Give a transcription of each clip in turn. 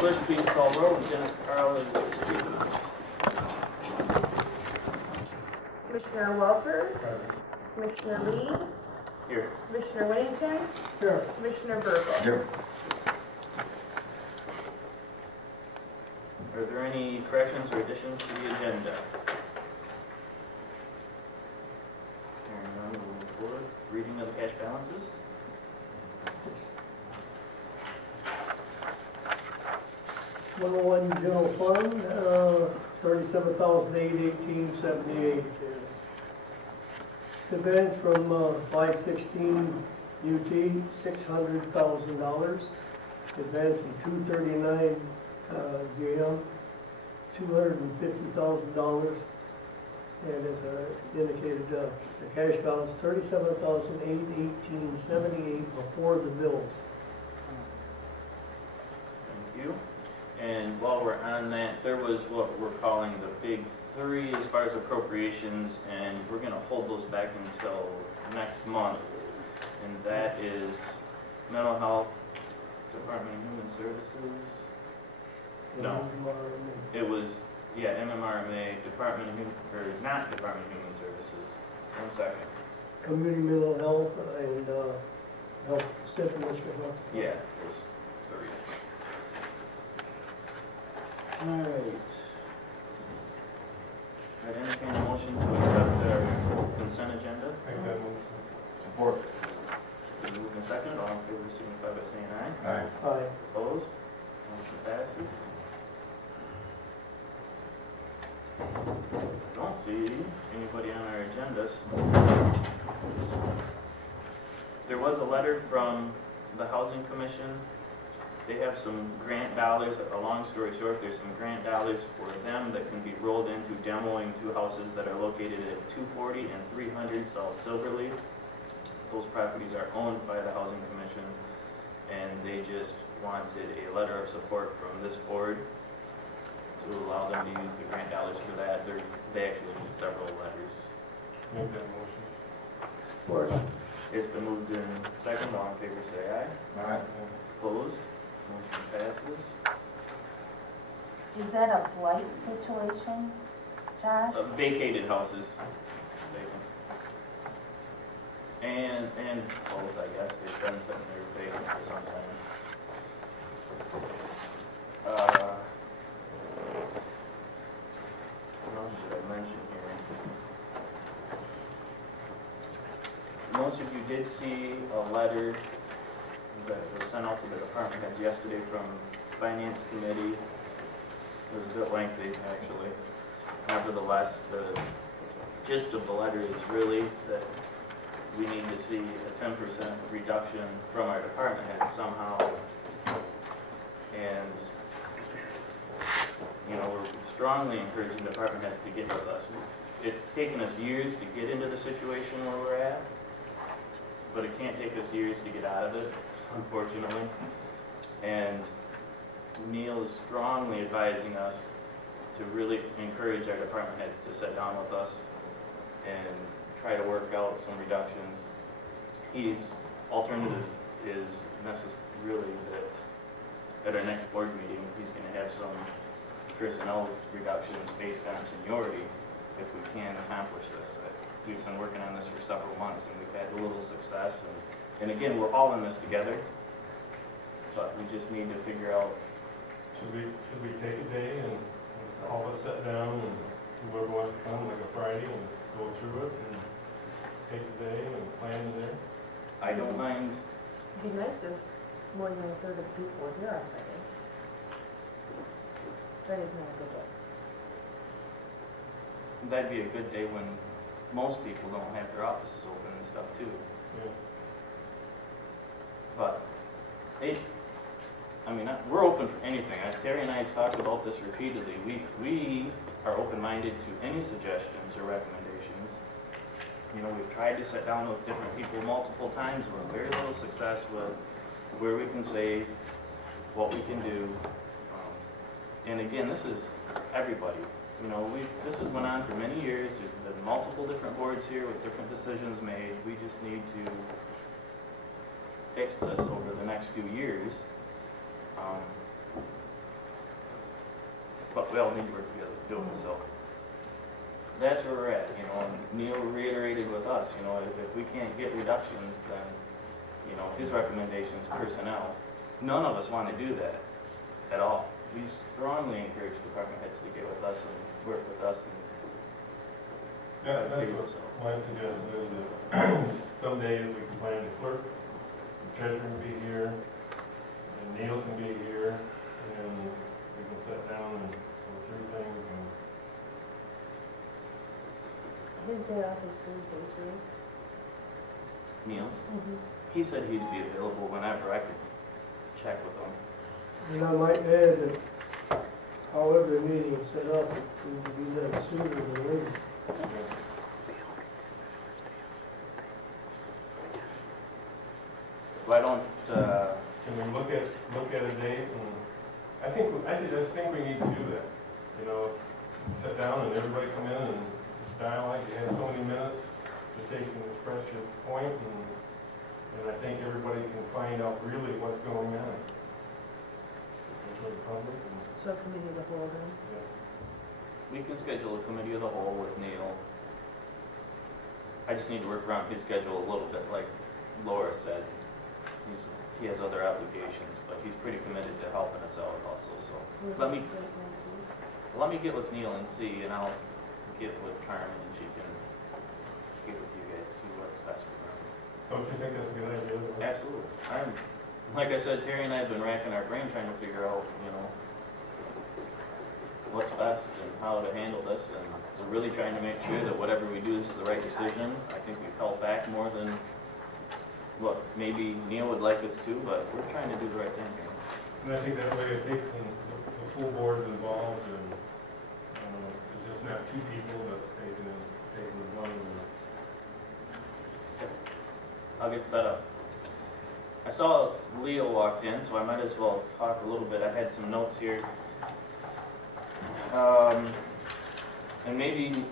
Clerk, please call roll. Dennis Carl is excused. Commissioner Walters. Commissioner Lee. Here. Commissioner Whittington. Here. Commissioner Burgle. Here. Are there any corrections or additions to the agenda? Hearing none, we'll move forward. Reading of the cash balances. $101 general fund, $37,818.78. Advance from 516 UT, $600,000. Advance from 239 GM, $250,000. And as I indicated, the cash balance $37,818.78 before the bills. Thank you. And while we're on that, there was what we're calling the big three as far as appropriations, and we're going to hold those back until next month. And that is Mental Health, Department of Human Services. No, it was, yeah, MMRMA, Department of Human, or not Department of Human Services. 1 second. Community mental health and health, Central Michigan Health. Yeah, there's three. All right. I'd entertain a motion to accept our consent agenda. Support. Been moved and second. All in favor signify by saying aye. Aye. Aye. Opposed? Motion passes. Don't see anybody on our agendas. There was a letter from the Housing Commission. They have some grant dollars. A long story short, there's some grant dollars for them that can be rolled into demoing two houses that are located at 240 and 300 South Silverleaf. Those properties are owned by the Housing Commission, and they just wanted a letter of support from this board to allow them to use the grant dollars for that. They actually need several letters. Make that motion. Support. It's been moved in second. All in favor say aye. Aye. Opposed? Motion passes. Is that a blight situation, Josh? Vacated houses. Vacant. And both, I guess. They've been sitting there vacant for some time. What else should I mention here? Most of you did see a letter that was sent out to the department heads yesterday from Finance Committee. It was a bit lengthy, actually. Nevertheless, the gist of the letter is really that we need to see a 10% reduction from our department heads somehow. And, you know, we're strongly encouraging department heads to get with us. It's taken us years to get into the situation where we're at, but it can't take us years to get out of it, unfortunately. And Neil is strongly advising us to really encourage our department heads to sit down with us and try to work out some reductions. His alternative is really that at our next board meeting, he's going to have some personnel reductions based on seniority if we can accomplish this. We've been working on this for several months and we've had a little success. And again, we're all in this together, but we just need to figure out. Should we take a day and all of us sit down and whoever wants to come, like a Friday, and go through it and take the day and plan the day? I don't mind. It'd be nice if more than a third of the people were here on Friday. Friday's not a good day. That'd be a good day when most people don't have their offices open and stuff too. Yeah. But we're open for anything. Terry and I have talked about this repeatedly. We are open-minded to any suggestions or recommendations. You know, we've tried to sit down with different people multiple times with very little success with where we can save, what we can do. And again, this is everybody. You know, this has went on for many years. There's been multiple different boards here with different decisions made. We just need to fix this over the next few years. but we all need to work together to do it, so. That's where we're at, you know, and Neil reiterated with us, you know, if we can't get reductions, then, you know, his recommendations, personnel, none of us want to do that at all. We strongly encourage department heads to get with us and work with us and Yeah, that's what my suggestion is, that someday we can plan the clerk, the treasurer can be here, and Neil can be here, and we can sit down and go through things and. His day off is Thursdays, right? Neil's. Mm-hmm. He said he'd be available whenever. I could check with him. And I might add that however the meeting is set up, it needs to be done sooner than later. Why don't, Can we look at a date, and I just think we need to do that. You know, sit down and everybody come in and dialogue, you had so many minutes to take and express your point, and I think everybody can find out really what's going on. For the public, and, So committee of the whole then? yeah. we can schedule a committee of the whole with Neil. I just need to work around his schedule a little bit, like Laura said. He has other obligations, but he's pretty committed to helping us out also, so. Let me get with Neil and see, and I'll get with Carmen and she can get with you guys, see what's best for them. Don't you think that's a good idea? Absolutely. Like I said, Terry and I have been racking our brain trying to figure out, you know, what's best and how to handle this, and we're really trying to make sure that whatever we do is the right decision. I think we've held back more than what maybe Neil would like us to, but we're trying to do the right thing here. And I think that way it takes the full board involved, and it's just not two people that's taking the money. I'll get set up. I saw Leo walked in, so I might as well talk a little bit. I had some notes here. And maybe,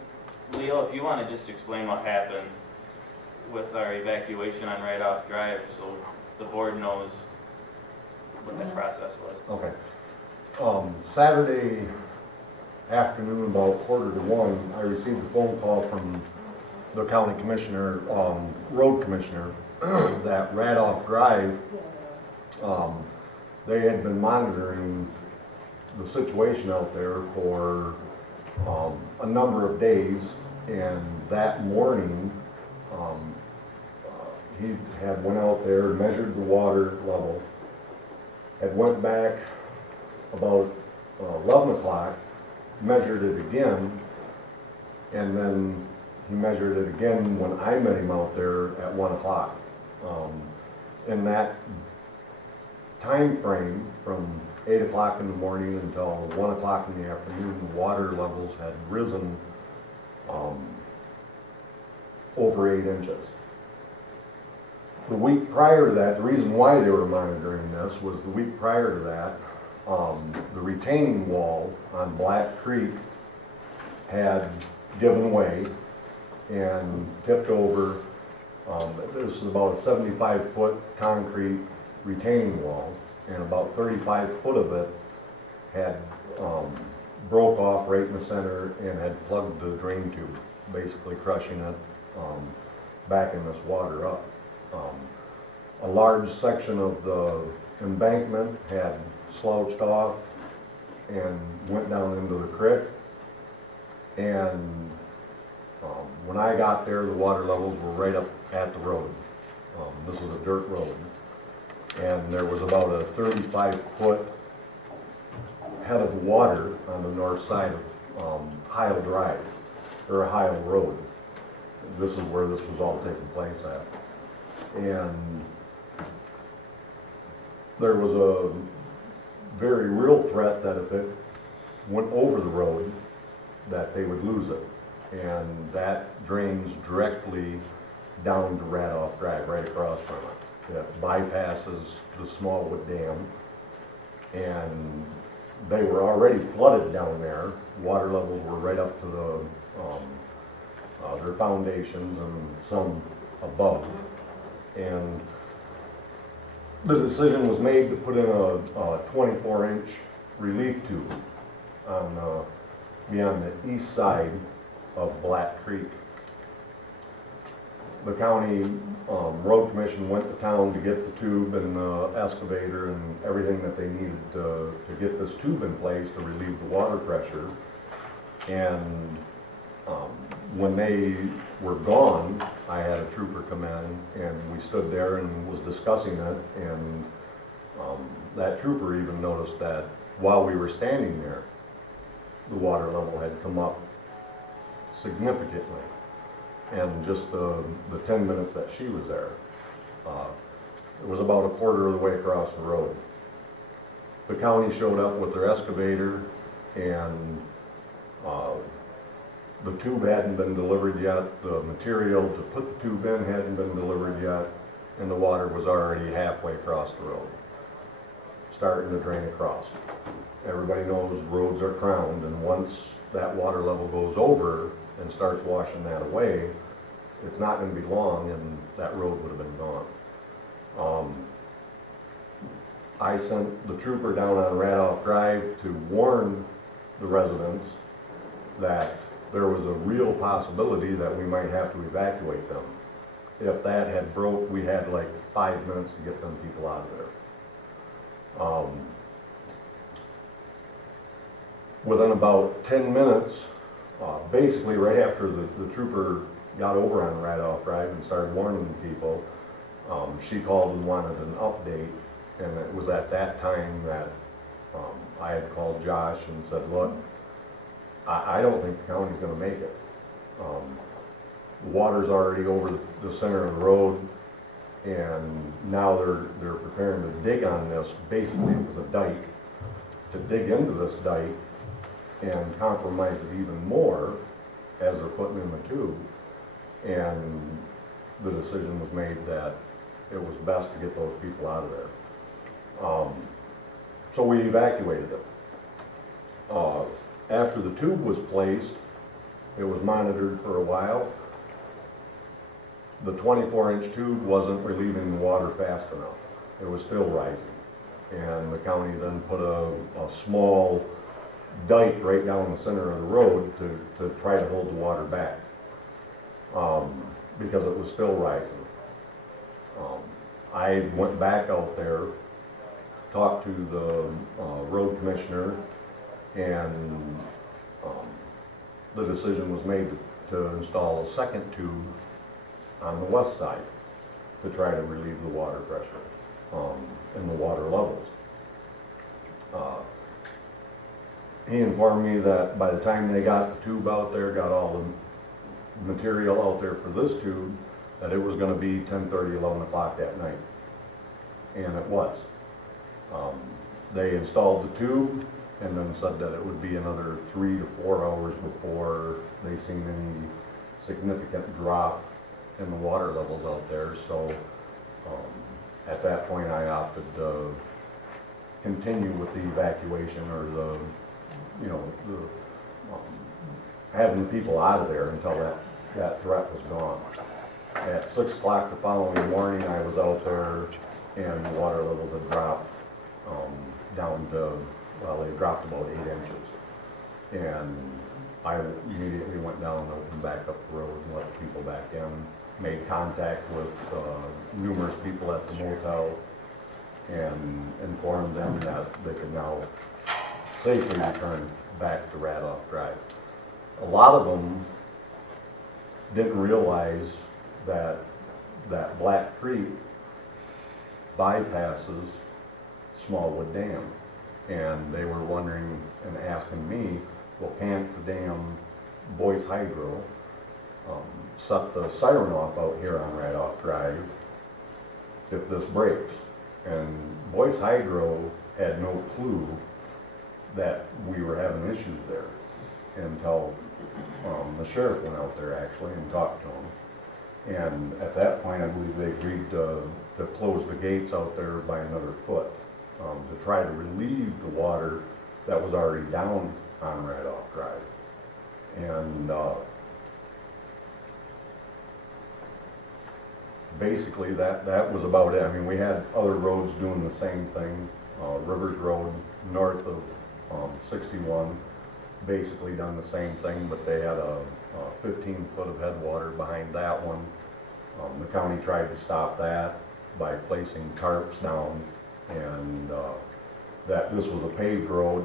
Leo, if you want to just explain what happened with our evacuation on Right Off Drive, so the board knows what that process was. Okay. Saturday afternoon, about 1:45, I received a phone call from the county commissioner, road commissioner, that Radoff Drive, they had been monitoring the situation out there for a number of days, and that morning he had went out there, measured the water level, had went back about 11 o'clock, measured it again, and then he measured it again when I met him out there at 1 o'clock. In that time frame, from 8 o'clock in the morning until 1 o'clock in the afternoon, the water levels had risen over 8 inches. The week prior to that, the reason why they were monitoring this was the week prior to that, the retaining wall on Black Creek had given way and tipped over. This is about a 75-foot concrete retaining wall, and about 35 foot of it had broke off right in the center and had plugged the drain tube, basically crushing it, backing this water up. A large section of the embankment had slouched off and went down into the creek, and when I got there, the water levels were right up at the road. This was a dirt road, and there was about a 35-foot head of water on the north side of Heil Drive, or Heil Road. This is where this was all taking place at. And there was a very real threat that if it went over the road, that they would lose it. And that drains directly down to Radoff Drive, right across from it. It bypasses the Smallwood Dam, and they were already flooded down there. Water levels were right up to the their foundations and some above. And the decision was made to put in a 24-inch relief tube on, be on the east side of Black Creek. The county, road commission went to town to get the tube and the excavator and everything that they needed to get this tube in place to relieve the water pressure. And, when they were gone, I had a trooper come in and we stood there and was discussing it, and that trooper even noticed that while we were standing there, the water level had come up significantly. And just the 10 minutes that she was there, it was about a quarter of the way across the road. The county showed up with their excavator, and the tube hadn't been delivered yet, the material to put the tube in hadn't been delivered yet, and the water was already halfway across the road, starting to drain across. Everybody knows roads are crowned, and once that water level goes over and starts washing that away, it's not going to be long and that road would have been gone. I sent the trooper down on Radoff Drive to warn the residents that there was a real possibility that we might have to evacuate them. If that had broke, we had like 5 minutes to get them people out of there. Within about 10 minutes, basically right after the trooper got over on Radoff Drive and started warning people, she called and wanted an update, and it was at that time that I had called Josh and said, look, I don't think the county's going to make it. The water's already over the center of the road, and now they're preparing to dig on this. Basically, it was a dike, to dig into this dike and compromise it even more as they're putting in the tube. And the decision was made that it was best to get those people out of there. So we evacuated them. After the tube was placed, it was monitored for a while. The 24-inch tube wasn't relieving the water fast enough. It was still rising. And the county then put a small dike right down the center of the road to try to hold the water back, because it was still rising. I went back out there, talked to the road commissioner, and the decision was made to install a second tube on the west side to try to relieve the water pressure and the water levels. He informed me that by the time they got the tube out there, got all the material out there for this tube, that it was going to be 10:30, 11 o'clock that night. And it was. They installed the tube and then said that it would be another 3 to 4 hours before they seen any significant drop in the water levels out there. So at that point I opted to continue with the evacuation, or the having the people out of there until that threat was gone. At 6 o'clock the following morning, I was out there, and the water levels had dropped down to, well, they dropped about 8 inches. And I immediately went down and opened back up the road and let the people back in, made contact with numerous people at the motel, and informed them that they could now safely return back to Radoff Drive. A lot of them didn't realize that Black Creek bypasses Smallwood Dam, and they were wondering and asking me, well, can't the dam, Boyce Hydro, set the siren off out here on Radoff Drive if this breaks? And Boyce Hydro had no clue that we were having issues there until the sheriff went out there actually and talked to them. And at that point, I believe they agreed to close the gates out there by another foot to try to relieve the water that was already down on Radoff Drive. And basically that was about it. I mean, we had other roads doing the same thing. Rivers Road north of 61 basically done the same thing, but they had a 15-foot of headwater behind that one. The county tried to stop that by placing tarps down, and that this was a paved road,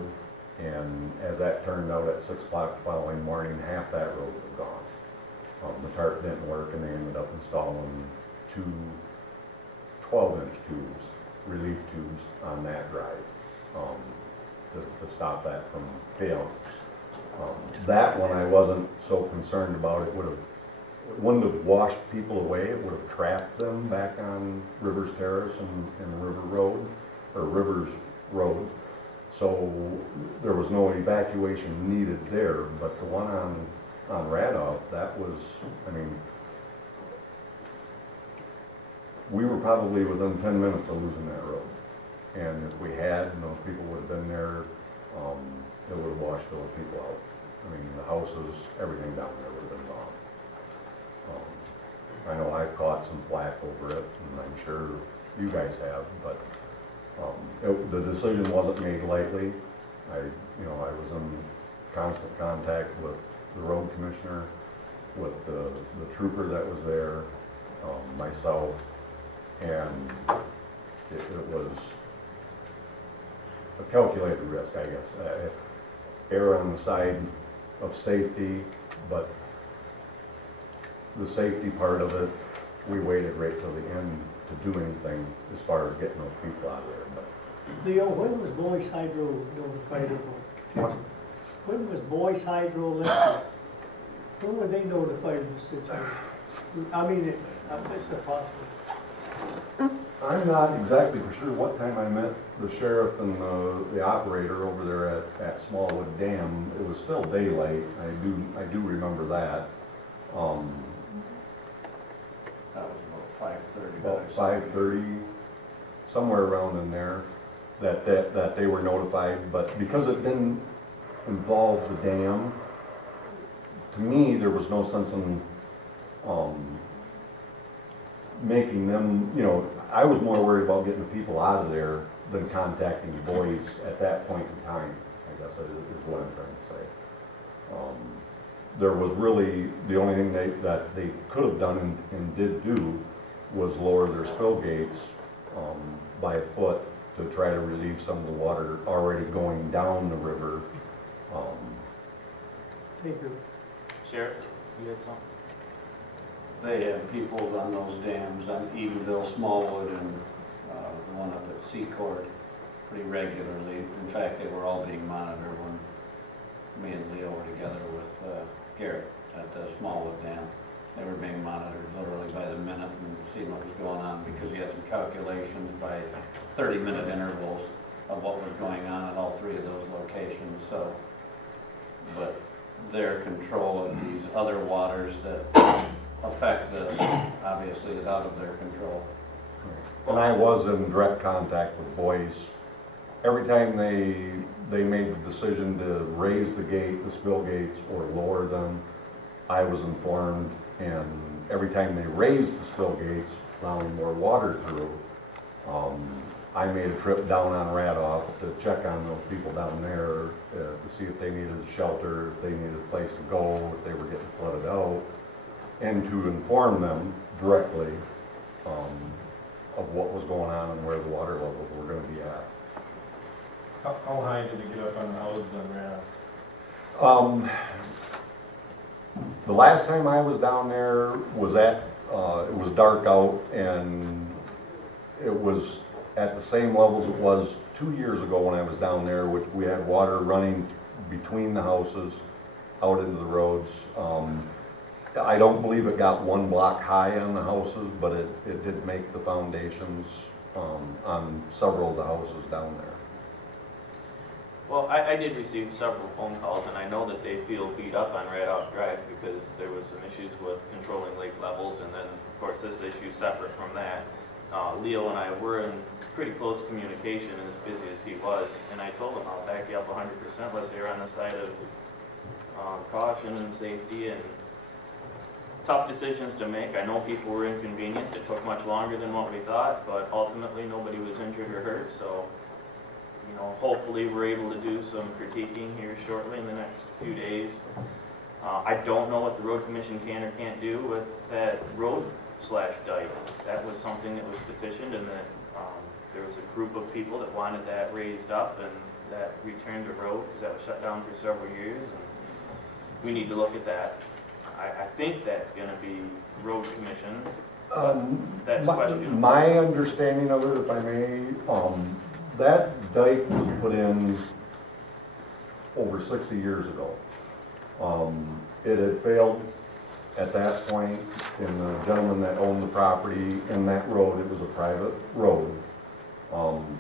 and as that turned out at 6 o'clock the following morning, half that road was gone. The tarp didn't work, and they ended up installing two 12-inch tubes, relief tubes on that drive to stop that from failing. That one I wasn't so concerned about. It wouldn't have washed people away. It would have trapped them back on Rivers Terrace and River Road, or Rivers Road. So there was no evacuation needed there, but the one on Radoff, that was, I mean, we were probably within 10 minutes of losing that road. And if we had, and those people would have been there, it would have washed those people out. I mean, the houses, everything down there would have been gone. I know I've caught some flack over it, and I'm sure you guys have, but the decision wasn't made lightly. I was in constant contact with the road commissioner, with the trooper that was there, myself, and it was a calculated risk, I guess. Err on the side of safety, but the safety part of it, we waited right till the end to do anything as far as getting those people out of there. But Leo, when was Boyce Hydro notified of? When was Boyce Hydro listed? When were they notified of the situation? I mean, it's possible. I'm not exactly for sure what time I met the sheriff and the operator over there at Smallwood Dam. It was still daylight. I do remember that. That was about 5:30. About 5:30, somewhere around in there, that they were notified. But because it didn't involve the dam, to me there was no sense in making them, I was more worried about getting the people out of there than contacting Boyce at that point in time, I guess is what I'm trying to say. There was really, the only thing that they could have done and did do was lower their spill gates by a foot to try to relieve some of the water already going down the river. Thank you. Sheriff, you had something? They have people on those dams on Edenville, Smallwood, and the one up at Seacourt pretty regularly. In fact, they were all being monitored when me and Leo were together with Garrett at the Smallwood Dam. They were being monitored literally by the minute and seeing what was going on, because he had some calculations by 30-minute intervals of what was going on at all three of those locations. So, but their control of these other waters that affect this obviously is out of their control. And I was in direct contact with Boyce. Every time they made the decision to raise the gate, the spill gates, or lower them, I was informed. And every time they raised the spill gates, allowing more water through, I made a trip down on Radoff to check on those people down there to see if they needed a shelter, if they needed a place to go, if they were getting flooded out, and to inform them directly of what was going on and where the water levels were going to be at. How high did it get up on the houses on Radoff? The last time I was down there was it was dark out, and it was at the same levels it was 2 years ago when I was down there, which we had water running between the houses out into the roads. I don't believe it got 1 block high on the houses, but it did make the foundations on several of the houses down there. Well, I did receive several phone calls, and I know that they feel beat up on Radoff Drive because there was some issues with controlling lake levels, and then, of course, this issue separate from that. Leo and I were in pretty close communication, as busy as he was, and I told him I'll back you up 100%. Let's err on the side of caution and safety, and tough decisions to make. I know people were inconvenienced. It took much longer than what we thought, but ultimately nobody was injured or hurt, so you know, hopefully we're able to do some critiquing here shortly in the next few days. I don't know what the road commission can or can't do with that road/dike. That was something that was petitioned, and that there was a group of people that wanted that raised up and that returned to road, because that was shut down for several years, and we need to look at that. I think that's gonna be road commission. That's questionable. My understanding of it, if I may, that dike was put in over 60 years ago. It had failed at that point, and the gentleman that owned the property in that road, it was a private road,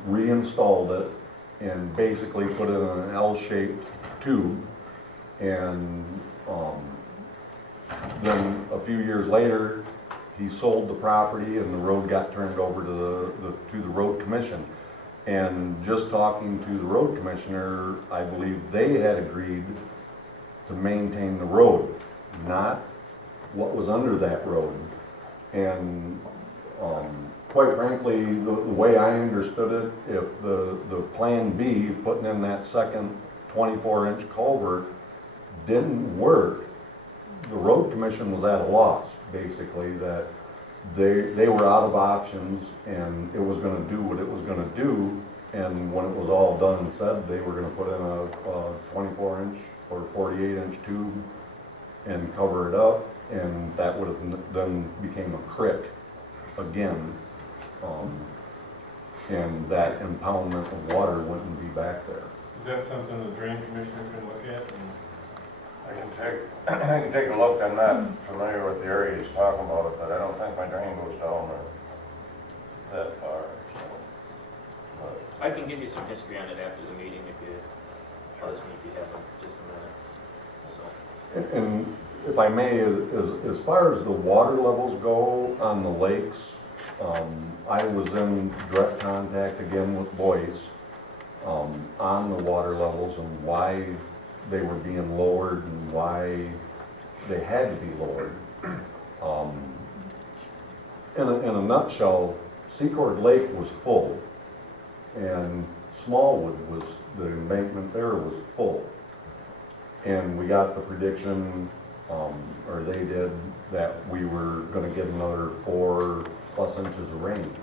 reinstalled it and basically put it in an L-shaped tube. And then a few years later, he sold the property and the road got turned over to the road commission. And just talking to the road commissioner, I believe they had agreed to maintain the road, not what was under that road. And quite frankly, the way I understood it, if the plan B, putting in that second 24-inch culvert, didn't work, the road commission was at a loss, basically, that they were out of options, and it was going to do what it was going to do. And when it was all done and said, they were going to put in a 24-inch or 48-inch tube and cover it up, and that would have then became a creek again, and that impoundment of water wouldn't be back there. Is that something the drain commissioner can look at? I can take a look. I'm not familiar with the area he's talking about, but I don't think my drain goes down there that far. So. But I can give you some history on it after the meeting if you, if you have just a minute. So. And if I may, as far as the water levels go on the lakes, I was in direct contact again with Boyce on the water levels and why they were being lowered and why they had to be lowered. In a nutshell, Secord Lake was full, and Smallwood was, the embankment there was full. And we got the prediction, or they did, that we were going to get another 4+ inches of rain.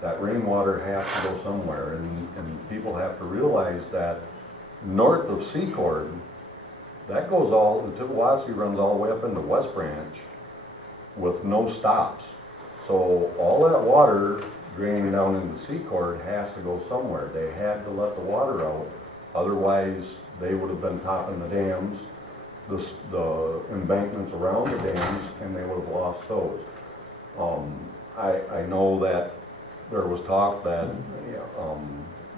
That rainwater has to go somewhere, and people have to realize that north of Secord, that goes all, the Tittawassee runs all the way up into West Branch with no stops. So all that water draining down into Secord has to go somewhere. They had to let the water out, otherwise they would have been topping the dams, the embankments around the dams, and they would have lost those. I know that there was talk that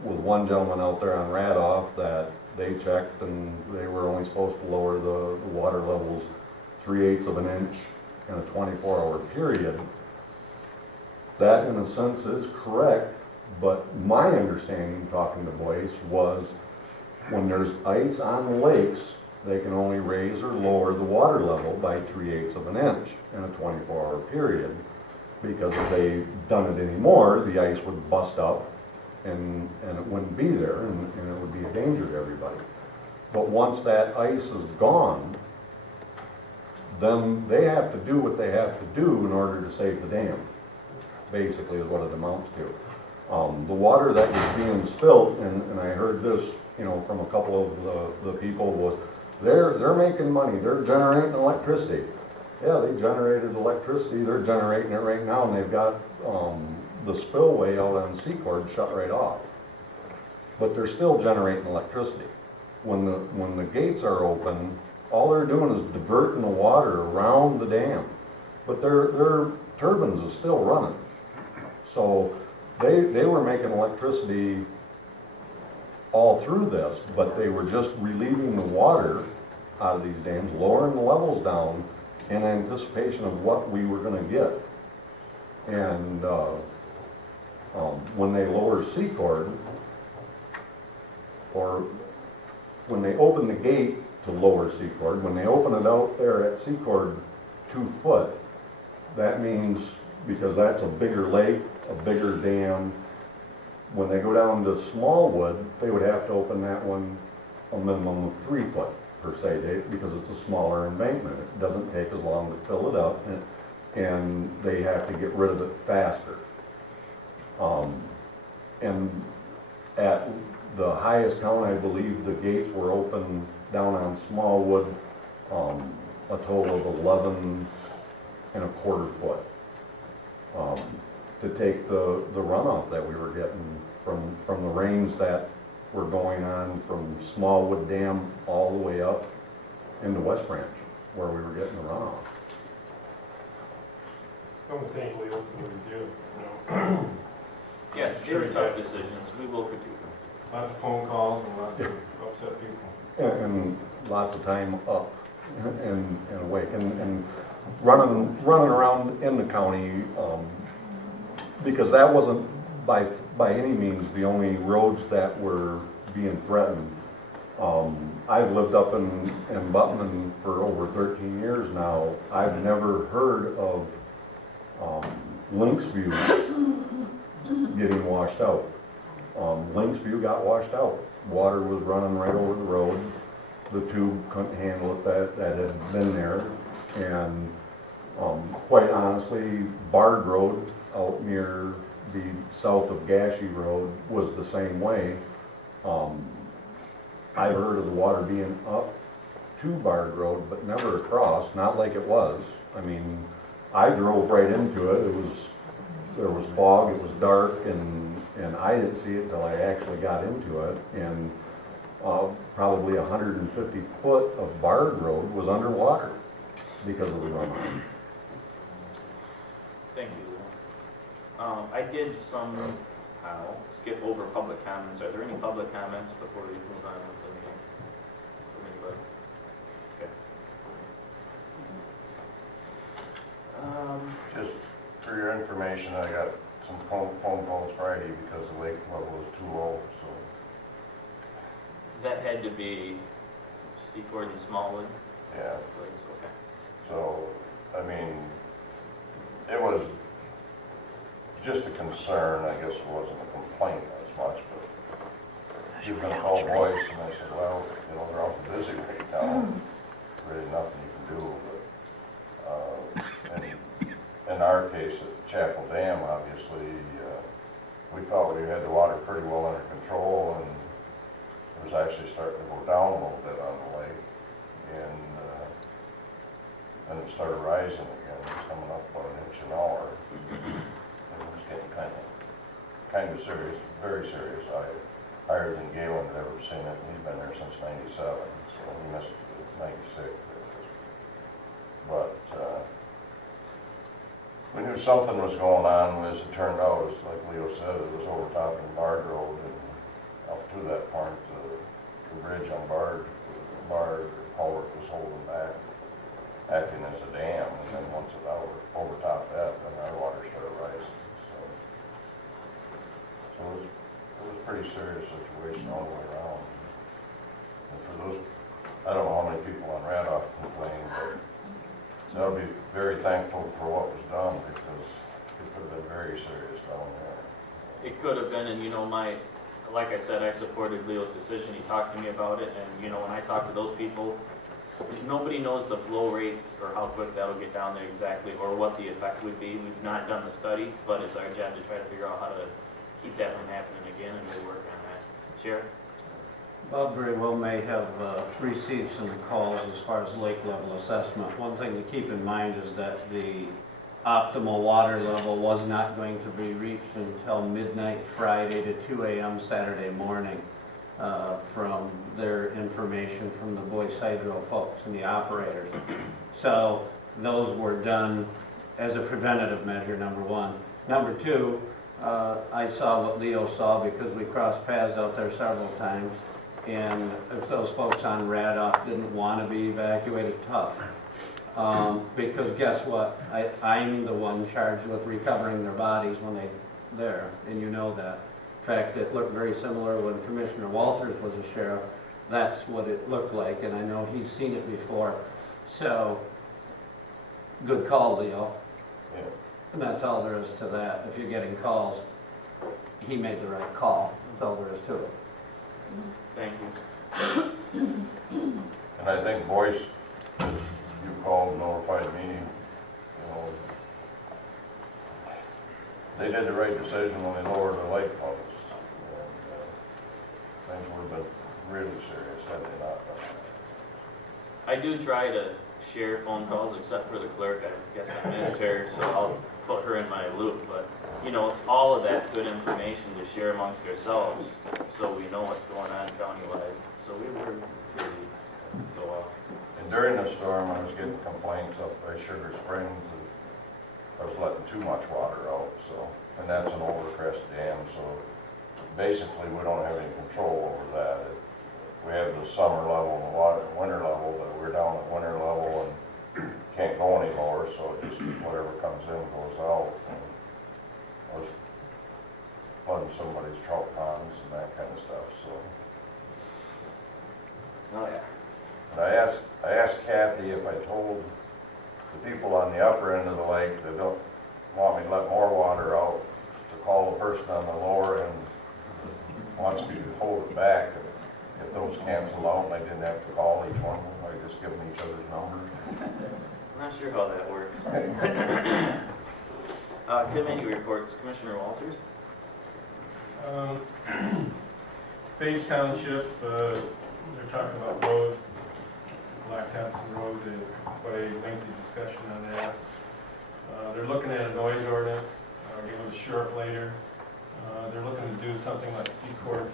with one gentleman out there on Radoff that they checked and they were only supposed to lower the water levels 3/8 of an inch in a 24-hour period. That in a sense is correct, but my understanding, talking to Boyce, was when there's ice on the lakes, they can only raise or lower the water level by 3/8 of an inch in a 24-hour period, because if they done it anymore, the ice would bust up and it wouldn't be there, and it would be a danger to everybody. But once that ice is gone, then they have to do what they have to do in order to save the dam, basically is what it amounts to. The water that was being spilt, and I heard this, you know, from a couple of the people, was they're making money, they're generating electricity. Yeah, they generated electricity, they're generating it right now, and they've got the spillway out on Secord shut right off. But they're still generating electricity. When the gates are open, all they're doing is diverting the water around the dam. But their turbines are still running. So they were making electricity all through this, but they were just relieving the water out of these dams, lowering the levels down in anticipation of what we were going to get. And when they lower Secord, or when they open the gate to lower Secord, when they open it out there at Secord 2 foot, that means, because that's a bigger lake, a bigger dam, when they go down to Smallwood, they would have to open that one a minimum of 3 foot per se, because it's a smaller embankment. It doesn't take as long to fill it up, and they have to get rid of it faster. And at the highest count, I believe the gates were open down on Smallwood, a total of 11.25 foot. To take the runoff that we were getting from the rains that were going on from Smallwood Dam all the way up into West Branch, where we were getting the runoff. I don't think we ultimately do, you know. Yeah, they were tough decisions, we will critique them. Lots of phone calls and lots of upset people. And lots of time up and awake, and running around in the county, because that wasn't by any means the only roads that were being threatened. I've lived up in Buttman for over 13 years now. I've never heard of Lynxview getting washed out. Lynxview got washed out. Water was running right over the road. The tube couldn't handle it that had been there. And quite honestly, Bard Road out near the south of Gashi Road was the same way. I've heard of the water being up to Bard Road, but never across, not like it was. I mean, I drove right into it. There was fog, it was dark, and I didn't see it till I actually got into it. And probably 150 foot of Bard Road was underwater because of the runoff. Thank you. I did somehow skip over public comments. Are there any public comments before we move on with the meeting? From anybody? Okay. Just for your information, I got some phone calls Friday because the lake level was too low, so. That had to be Secord and Smallwood? Yeah, Lakes, okay. so, I mean, it was just a concern, I guess it wasn't a complaint as much, but you can call Boyce, and I said, well, you know, they're awful busy right now, really nothing you can do, but, in our case at Chapel Dam, obviously, we thought we had the water pretty well under control, and it was actually starting to go down a little bit on the lake, and then it started rising again. It was coming up about 1 inch an hour. And it was getting kind of serious, very serious. Higher than Galen had ever seen it. He's been there since '97, so he missed '96. But we knew something was going on. As it turned out, it was like Leo said, it was overtopping Bard Road, and up to that point, the bridge on Bard culvert was holding back, acting as a dam, and then once it overtopped that, then our water started rising. So it was a pretty serious situation all the way around. And for those, I don't know how many people on Radoff complained, but they'll be very thankful for what was done, because it could have been very serious down there. It could have been, and you know, like I said, I supported Leo's decision. He talked to me about it, and you know, when I talked to those people, nobody knows the flow rates or how quick that'll get down there exactly, or what the effect would be. We've not done the study, but it's our job to try to figure out how to keep that from happening again, and we'll work on that. Sheriff? Bob very well may have received some calls as far as lake level assessment. One thing to keep in mind is that the optimal water level was not going to be reached until midnight Friday to 2 a.m. Saturday morning from their information from the Boyce Hydro folks and the operators. So those were done as a preventative measure, number one. Number two, I saw what Leo saw because we crossed paths out there several times. And if those folks on Radoff didn't want to be evacuated, tough. Because guess what? I'm the one charged with recovering their bodies when they're there, and you know that. In fact, it looked very similar when Commissioner Walters was a sheriff. That's what it looked like, and I know he's seen it before. So, good call, Leo. Yeah. And that's all there is to that, if you're getting calls. he made the right call, that's all there is to it. Thank you. And I think Boyce, you called, notified me, you know, they did the right decision when they lowered the lake pumps. And things would have been really serious had they not done that. I do try to share phone calls, except for the clerk. I guess I missed her, so I'll put her in my loop. But, you know, all of that's good information to share amongst ourselves, so we know what's going on countywide. So we were busy. So, And during the storm, I was getting complaints up by Sugar Springs that I was letting too much water out, so, and that's an overcrest dam, so basically we don't have any control over that. We have the summer level and the winter level, but we're down at winter level and can't go any lower, so it just whatever comes in goes out. And I was flooding somebody's trout ponds and that kind of stuff, so. oh yeah. And I asked Kathy if I told the people on the upper end of the lake that don't want me to let more water out, to call the person on the lower end that wants me to hold it back. If those cancel out, and I didn't have to call each one, I just give them each other's numbers. I'm not sure how that works. Committee reports, Commissioner Walters. Sage Township, they're talking about roads, Black Thompson Road, they quite a lengthy discussion on that. They're looking at a noise ordinance, I'll get with the sheriff later. They're looking to do something like Secord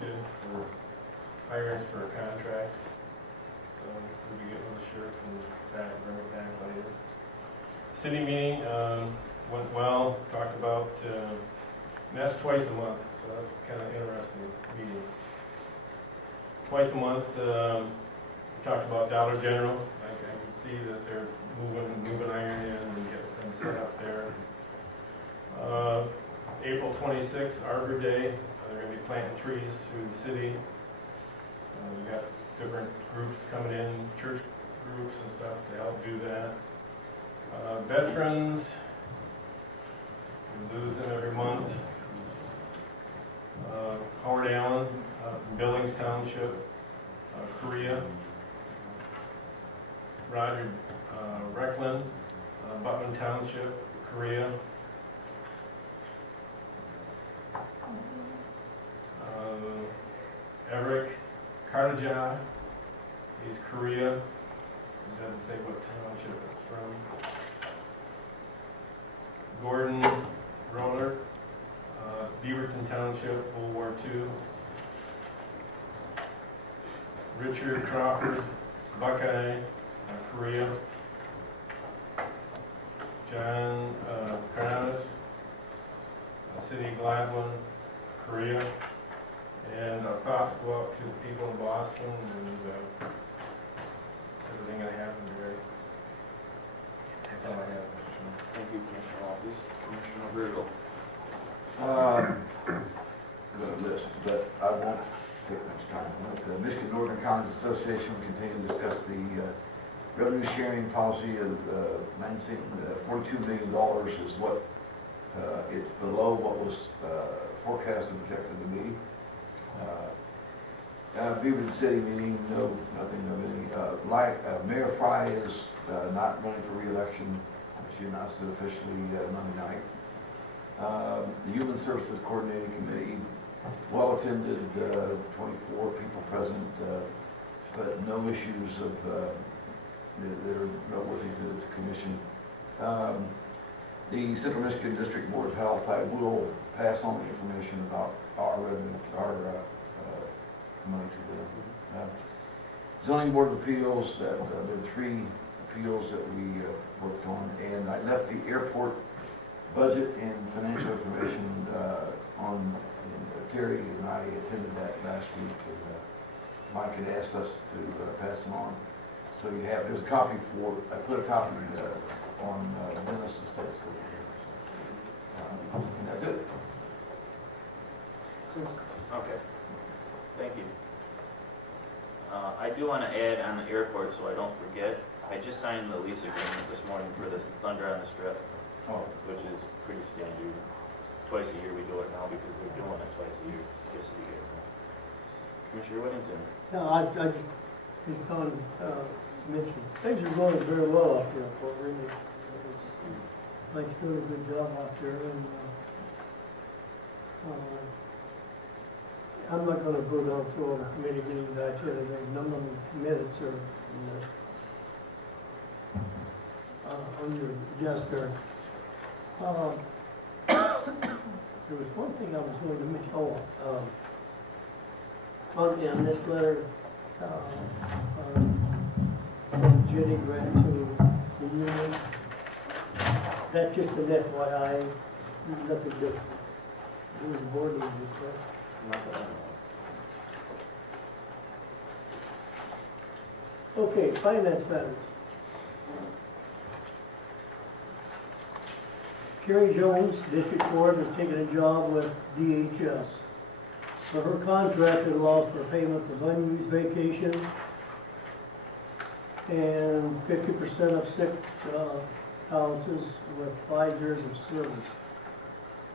did for hirings for a contract. So we'll be getting with the sheriff and bring it back later. City meeting went well, talked about, and that's twice a month, so that's kind of interesting meeting. Twice a month, we talked about Dollar General. I can see that they're moving iron in and getting things set up there. April 26th, Arbor Day. They're going to be planting trees through the city. We got different groups coming in, church groups and stuff to help do that. Veterans, we lose them every month. Howard Allen from Billings Township, Korea. Roger Recklin, Butman Township, Korea. Eric Kartajah, he's Korea. It doesn't say what township it's from. Gordon Roller, Beaverton Township, World War II. Richard Crawford, Buckeye, Korea. John Karanis, City Gladwin, Korea. And our thoughts go up to the people in Boston and everything that happened today. That's all I have, Mr. Chairman. Thank you, Commissioner Walters. Commissioner Virgil. Got a list, but I won't take much time. The Michigan Northern Counties Association will continue to discuss the revenue sharing policy of Lansing. $42 million is what, it's below what was forecast and projected to be. Beaverton City meeting, no, nothing of any. Mayor Fry is not running for re-election. She announced it officially Monday night. The Human Services Coordinating Committee, well attended, 24 people present, but no issues of that are noteworthy to the commission. The Central Michigan District Board of Health, I will pass on the information about our revenue, our money to them. Zoning Board of Appeals, there were 3 appeals that we worked on, and I left the airport budget and financial information on, Terry and I attended that last week, and Mike had asked us to pass them on. So you have, there's a copy I put a copy on Dennis's desk over here. So, and that's it. Okay, thank you. I do want to add on the airport, so I don't forget, I just signed the lease agreement this morning for the Thunder on the Strip, Oh. which is pretty standard. twice a year we do it now because they're doing it twice a year, just so you guys know. Commissioner Whittington? No, I just, Don mentioned, things are going very well out there at Fort Ridley. Mike's doing a good job out there, and, I'm not gonna go down through all the committee meetings I attended, there's a number of minutes are, on your desk there. There was one thing I was going to mention, on this letter, from Jenny grant to the union, that's just an FYI, nothing different. It was board meeting, correct? Not that I know Okay, finance matters. Carrie Jones, District Court, has taken a job with DHS. For her contract, it allows for payments of unused vacation and 50% of sick allowances with 5 years of service.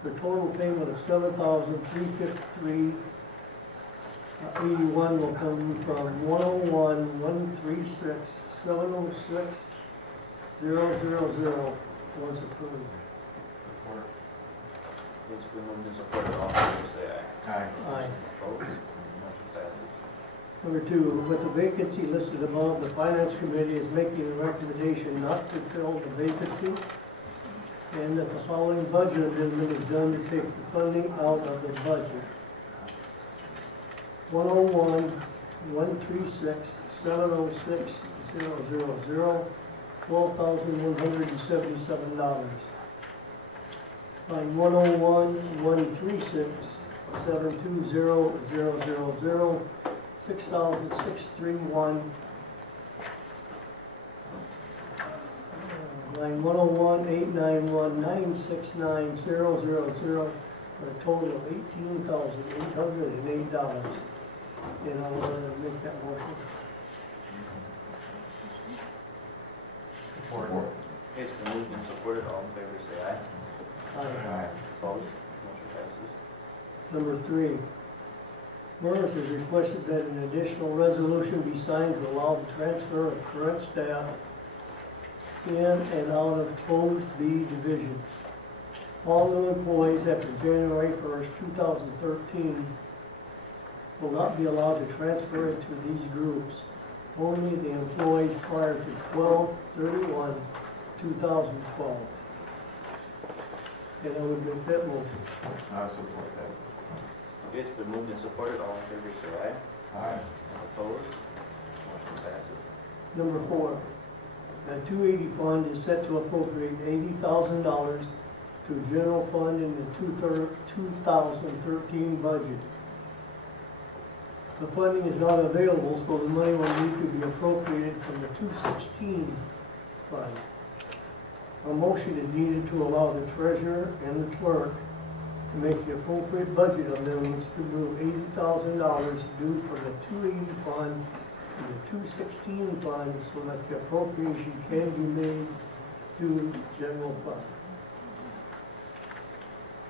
The total payment of $7,353.81 will come from 101-136-706-000 once approved. Support. It's been moved and supported, all in favor say aye. Aye. Aye. Opposed? Motion passes. Number 2, with the vacancy listed above, the Finance Committee is making a recommendation not to fill the vacancy and that the following budget amendment is done to take the funding out of the budget. 101-136-706-000, $12,177. Line 101-136-720-000, $6,631. Line 101-891-969-000, for a total of $18,808. And I'll make that motion. Support. It's been moved and supported, all in favor say aye. Aye. Opposed? Motion passes. Number 3, Morris has requested that an additional resolution be signed to allow the transfer of current staff in and out of closed B divisions. All new employees after January 1st, 2013 will not be allowed to transfer into these groups. Only the employees prior to 12/31/2012. And I would make that motion. I support that. It's been moved and supported, all in favor say aye. Aye. Opposed? Motion passes. Number 4, the 280 fund is set to appropriate $80,000 to general fund in the 2013 budget. The funding is not available, so the money will need to be appropriated from the 216 fund. A motion is needed to allow the treasurer and the clerk to make the appropriate budget amendments to move $80,000 due from the 280 fund to the 216 fund so that the appropriation can be made to general fund.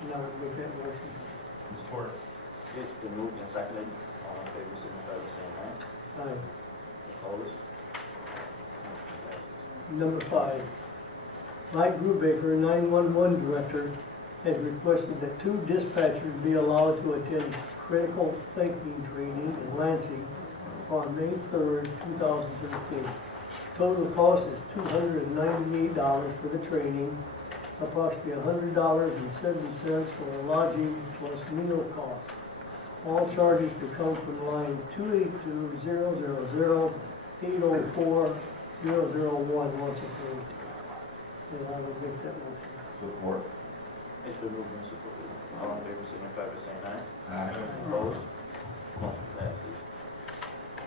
And I would make that motion. Support. It's been moved and seconded, all in favor signify by saying aye. Aye. Opposed? Motion passes. Number 5, Mike Brubaker, 911 Director, has requested that 2 dispatchers be allowed to attend critical thinking training in Lansing on May 3rd, 2013. Total cost is $298 for the training, approximately $100.70 for lodging plus meal costs. All charges to come from line 282-000-804-001 once approved. And I will make that motion. Support. It's been moved and supported, all in favor signify by saying aye. Aye. Opposed? Motion passes.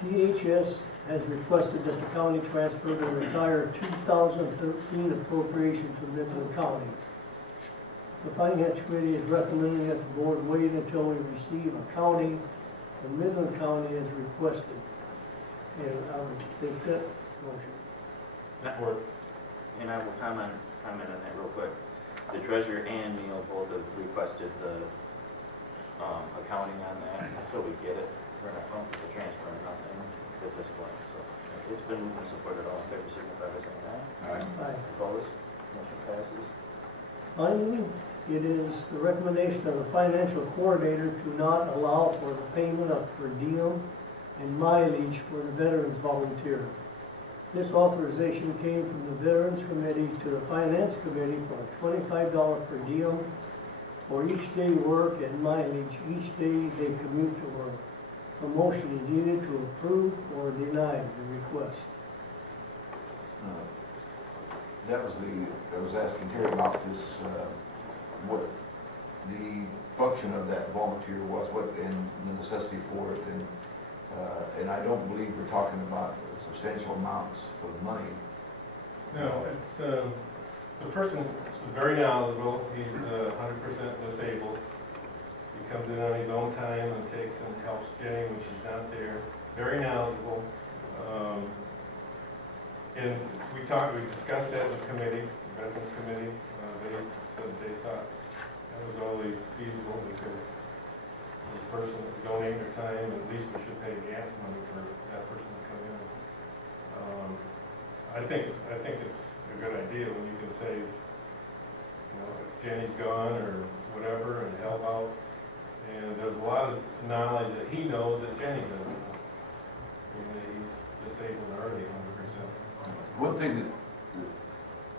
DHS has requested that the county transfer the entire 2013 appropriation to Midland County. The Finance Committee is recommending that the board wait until we receive accounting from Midland County as requested. And I would take that motion. Support. And I will comment on that real quick. the treasurer and Neil both have requested the accounting on that, so we get it. We're not going to transfer or nothing at this point, so it's been moved and supported. All in favor, signify by saying aye. Aye. Opposed? Motion passes. Finally, it is the recommendation of the financial coordinator to not allow for the payment of per diem and mileage for the veterans volunteer. This authorization came from the Veterans Committee to the Finance Committee for a $25 per diem for each day work and mileage each day they commute to work. A motion is needed to approve or deny the request. I was asking Terry about this, what the function of that volunteer was, and the necessity for it, and I don't believe we're talking about substantial amounts for the money. No, it's, the person is very knowledgeable, he's 100% disabled. He comes in on his own time and takes and helps Jenny when she's not there. Very knowledgeable. And we discussed that in the committee, the Veterans Committee. They said they thought that was only feasible because this person is donating their time, and at least we should pay gas money for that person to come in. I think it's a good idea when you can save, if Jenny's gone or whatever, and help out. And there's a lot of knowledge that he knows that Jenny doesn't know. He's disabled already 100%. One thing that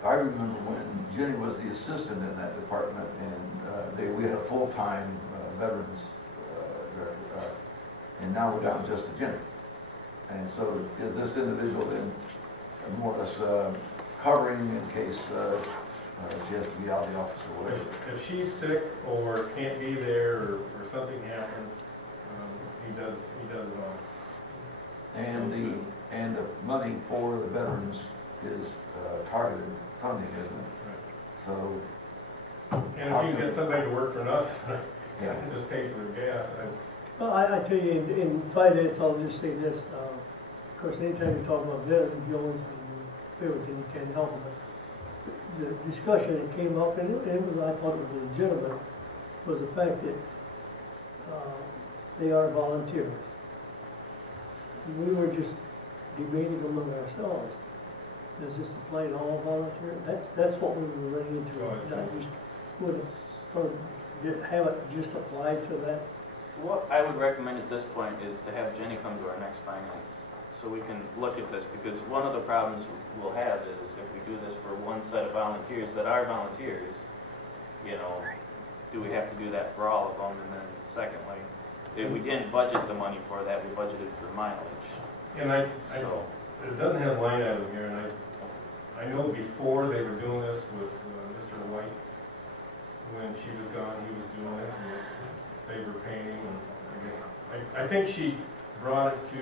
I remember when Jenny was the assistant in that department, and we had a full-time veterans director, and now we're down just to Jenny. And so is this individual then more or less covering in case she has to be out of the office or whatever? If she's sick or can't be there or something happens, he does it all. And the money for the veterans is targeted funding, isn't it? Right. So. And if you can get somebody to work for nothing, Yeah. just pay for the gas. Well, I tell you, in finance, I'll just say this. Of course, anytime you talk about veterans, you always do everything you can to help them. But the discussion that came up, and it was, I thought it was legitimate, was the fact that they are volunteers. And we were just debating among ourselves. Does this apply to all volunteers? That's what we were running into. Oh, I see. I just would have it just apply to that. What I would recommend at this point is to have Jenny come to our next finance, so we can look at this, because one of the problems we'll have is if we do this for one set of volunteers that are volunteers, do we have to do that for all of them? And then secondly, if we didn't budget the money for that, we budgeted for mileage. And So, it doesn't have line item here, and I know before they were doing this with Mr. White, when she was gone, he was doing this, and they were paying, and I think she brought it to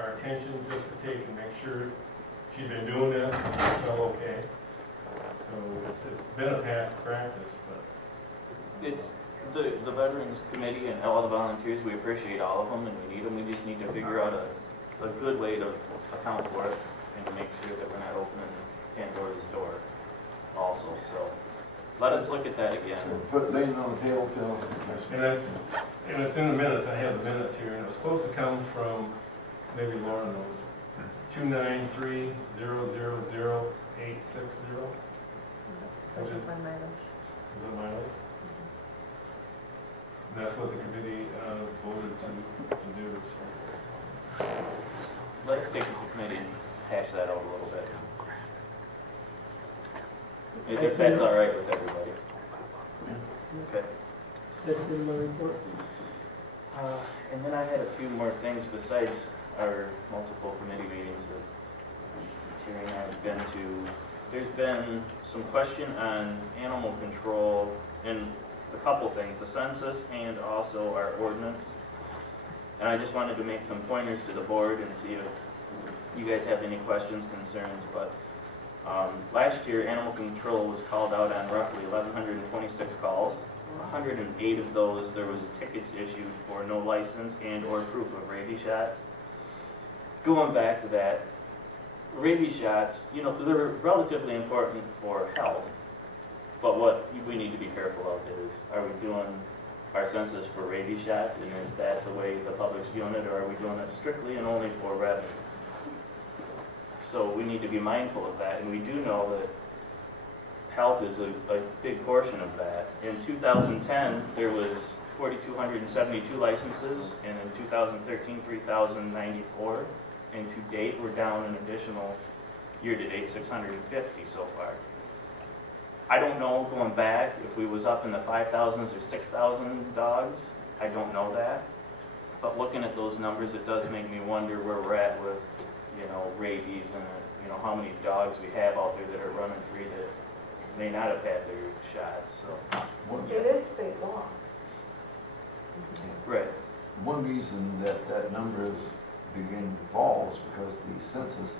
our attention just to take and make sure she'd been doing this, and it's still okay. So it's been a past practice, but. it's the Veterans Committee and all the volunteers, we appreciate all of them and we need them. We just need to figure out a good way to account for it and to make sure that we're not opening Pandora's door also. So let us look at that again. So put laying on the table till. And it's in the minutes, I have the minutes here, and it was supposed to come from, maybe Laura knows, 293-000-860. Special fund mileage. Is that mileage? And that's what the committee voted to do, so. Let's take it to committee and hash that out a little bit. If that's all right with everybody. Okay. That's in my report. And then I had a few more things besides our multiple committee meetings that Terry and I have been to. There's been some question on animal control and a couple things, the census and also our ordinance. And I just wanted to make some pointers to the board and see if you guys have any questions, concerns. But last year, animal control was called out on roughly 1,126 calls. 108 of those, there was tickets issued for no license and or proof of rabies shots. Going back to that, rabies shots, they're relatively important for health. But what we need to be careful of is, are we doing our census for rabies shots, and is that the way the public's viewing it, or are we doing it strictly and only for revenue? So we need to be mindful of that, and we do know that health is a big portion of that. In 2010, there was 4,272 licenses, and in 2013, 3,094. And to date, we're down an additional, year-to-date, 650 so far. I don't know, going back, if we was up in the 5,000s or 6,000 dogs. I don't know that. But looking at those numbers, it does make me wonder where we're at with, rabies and, how many dogs we have out there that are running free that may not have had their shots, so. It is state law. Right. One reason that that number is beginning to fall is because the census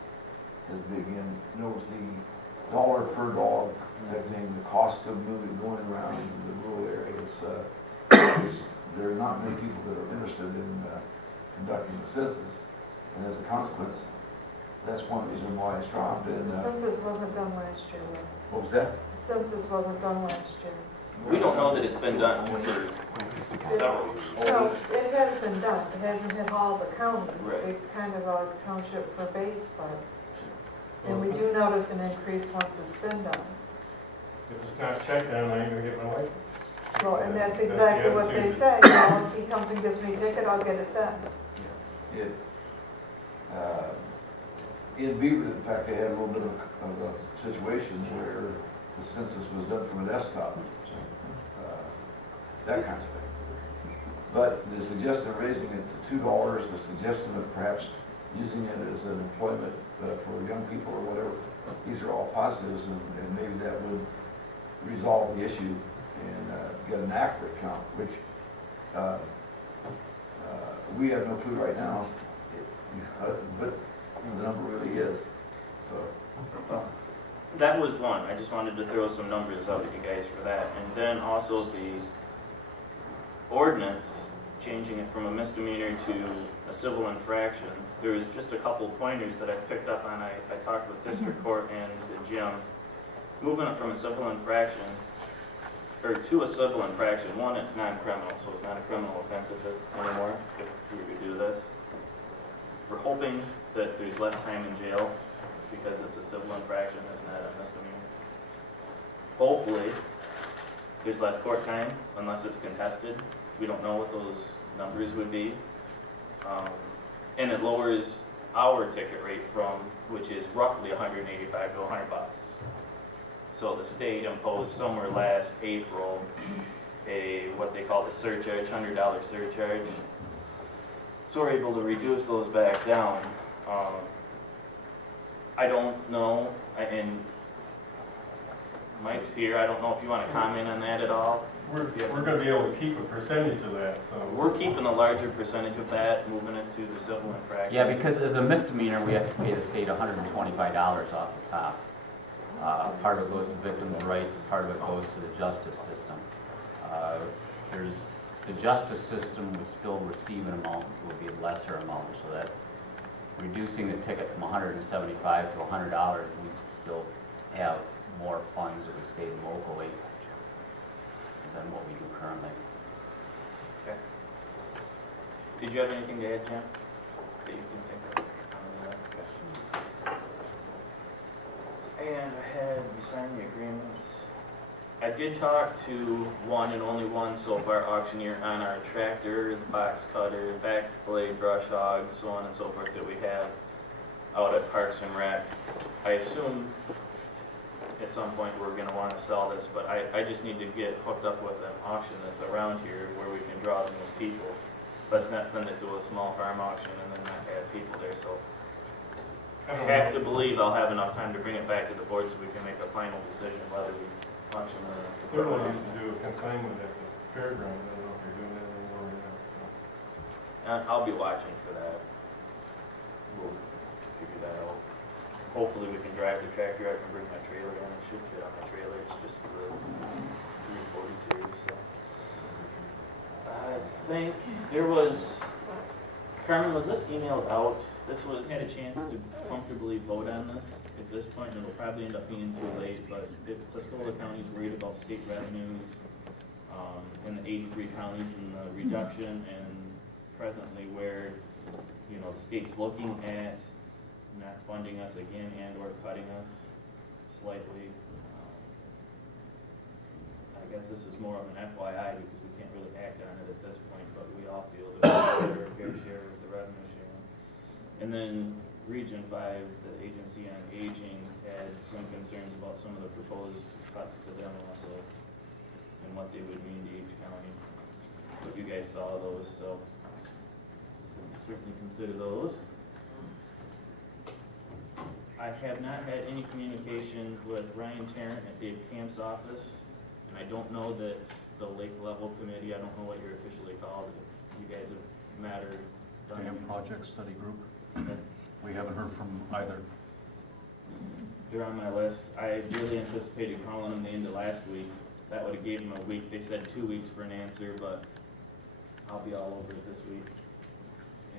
has knows the dollar per dog type thing, the cost of going around the rural areas. There are not many people that are interested in conducting the census, and as a consequence, that's one reason why it's dropped. And The census wasn't done last year, though. what was that? The census wasn't done last year. We don't know that it's been done for several years. No, it has been done. It hasn't hit all the counties. Right. It's kind of a township for base, but, and we do notice an increase once it's been done. If it's not checked, then I ain't gonna get my license. Well, and that's the exactly what they attitude. say. If he comes and gives me a ticket, I'll get it done. In Beaver, in fact, they had a little bit of a situation where the census was done from a desktop, that kind of thing. But the suggestion of raising it to $2, the suggestion of perhaps using it as an employment for young people or whatever, these are all positives, and maybe that would resolve the issue and get an accurate count, which we have no clue right now, but the number really is. So That was one. I just wanted to throw some numbers out at you guys for that. And then also the ordinance, changing it from a misdemeanor to a civil infraction. There was just a couple pointers that I picked up on. I talked with district court and Jim. Moving it from a civil infraction, or to a civil infraction, one, it's non-criminal, so it's not a criminal offense anymore if we were to do this. We're hoping that there's less time in jail because it's a civil infraction, it's not a misdemeanor. Hopefully, there's less court time unless it's contested. We don't know what those numbers would be. And it lowers our ticket rate from, which is roughly $185 to $100. So the state imposed somewhere last April what they call the surcharge, $100 surcharge. So we're able to reduce those back down. I don't know, and Mike's here, I don't know if you want to comment on that at all. We're gonna be able to keep a percentage of that, so. We're keeping a larger percentage of that, moving it to the civil infraction. Yeah, because as a misdemeanor, we have to pay the state $125 off the top. Part of it goes to victims' rights, part of it goes to the justice system. The justice system would still receive an amount, would be a lesser amount, so that reducing the ticket from $175 to $100, we still have more funds in the state and locally than what we do currently. Okay. Did you have anything to add, Jim? That you can think of? Okay. And I had you sign the agreements. I did talk to one and only one so far auctioneer on our tractor, the box cutter, back blade, brush hogs, so on and so forth that we have out at Parks and Rec. I assume at some point we're going to want to sell this, but I just need to get hooked up with an auction that's around here where we can draw them with people. Let's not send it to a small farm auction and then not have people there. So I have to believe I'll have enough time to bring it back to the board so we can make a final decision whether we auction or not. Third one used to do a consignment at the fairground, I don't know if they're doing that anymore or not, so. I'll be watching for that. We'll figure that out. Hopefully we can drive the tractor. I can bring my trailer in. It should fit on my trailer. It's just the 340 series. So. I think there was, Carmen, was this emailed out This was, had a chance to comfortably vote on this at this point, and it'll probably end up being too late, but if Tuscola County's worried about state revenues, and the 83 counties and the reduction, and presently where, you know, the state's looking at not funding us again and or cutting us slightly, I guess this is more of an FYI because we can't really act on it at this point, but we all feel that we share a fair share with the revenue sharing. And then Region 5, the Agency on Aging, had some concerns about some of the proposed cuts to them also, and what they would mean to each county. But you guys saw those, so certainly consider those. I have not had any communication with Ryan Tarrant at Dave Camp's office, and I don't know that the Lake Level Committee, I don't know what you're officially called, if you guys have met or done. Dam Project Study Group. We haven't heard from either. They're on my list. I really anticipated calling them the end of last week. That would have gave them a week. They said 2 weeks for an answer, but I'll be all over it this week.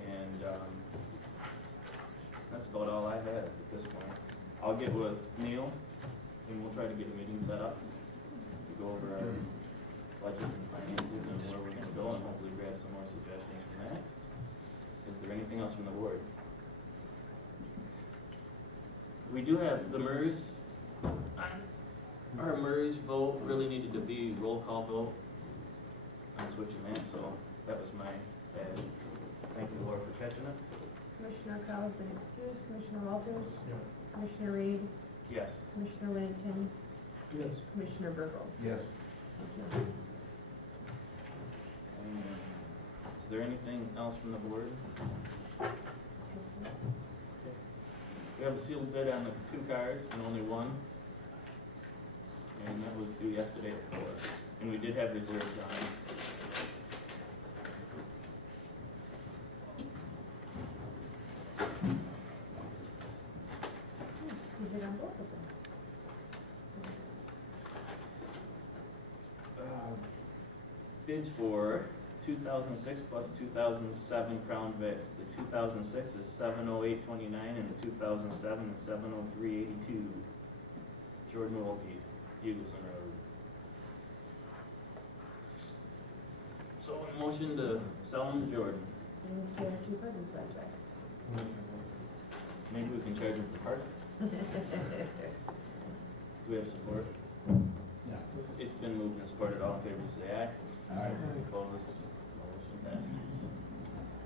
And that's about all I have at this point. I'll get with Neil, and we'll try to get a meeting set up to go over our budget and finances and where we're going to go, and hopefully grab some more suggestions from that. Is there anything else from the board? We do have the MERS. Our MERS vote really needed to be roll call vote. I'm switching that, so that was my bad. Thank you, Laura, for catching it. Commissioner Cow's been excused. Commissioner Walters? Yes. Commissioner Reed? Yes. Commissioner Whittington? Yes. Commissioner Burgle? Yes. Is there anything else from the board? We have a sealed bid on the 2 cars and only one. And that was due yesterday at 4. And we did have reserves on it. You bid on both of them. Bids for 2006 plus 2007 Crown Vics. The 2006 is 708.29 and the 2007 is 703.82. Jordan Wolke, Eagleson Road. So a motion to sell them to Jordan. You need to get 2 buttons right back. Maybe we can charge him for parking. Do we have support? Yeah. It's been moved and supported. All in favor, say aye. Aye. Opposed? Motion passes.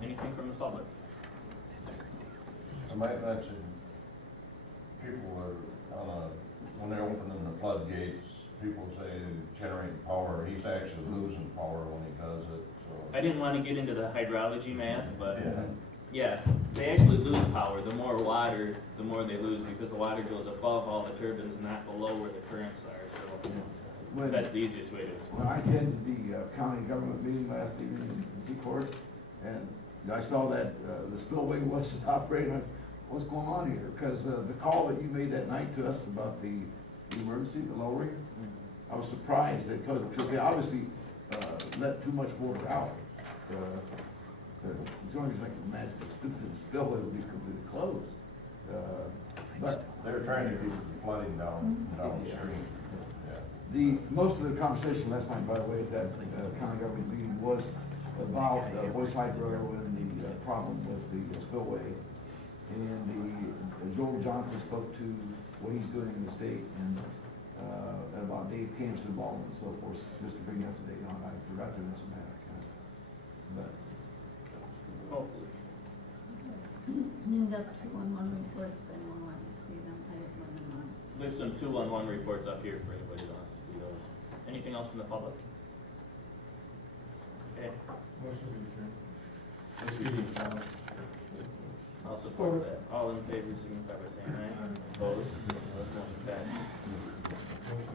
Anything from the public? I might mention, people are when they're opening the floodgates, people say generating power. He's actually losing power when he does it, so. I didn't want to get into the hydrology math, but Yeah. yeah, they actually lose power. The more water, the more they lose because the water goes above all the turbines, not below where the currents are. So that's the easiest way to When explain. I attended the county government meeting last evening in Seacourt, and I saw that the spillway wasn't operating, what's going on here? Because the call that you made that night to us about the emergency, the lowering, I was surprised that because they obviously let too much water out. It's only just making imagine the stupid spillway would be completely closed. But They're trying to keep the flooding downstream. Yeah. most of the conversation last night, by the way, at that county government meeting was about Voice Hydro and the problem with the spillway. And Joel Johnson spoke to what he's doing in the state and about Dave Camp's involvement and so forth, just to bring you up to date on. I forgot to mention that, but Hopefully. And then the 211 reports, if anyone wants to see them, I have them on. There's some 211 reports up here for anybody who wants to see those. Anything else from the public? Okay, I'll support that. All in favor, signify by saying aye. Opposed? Motion passed.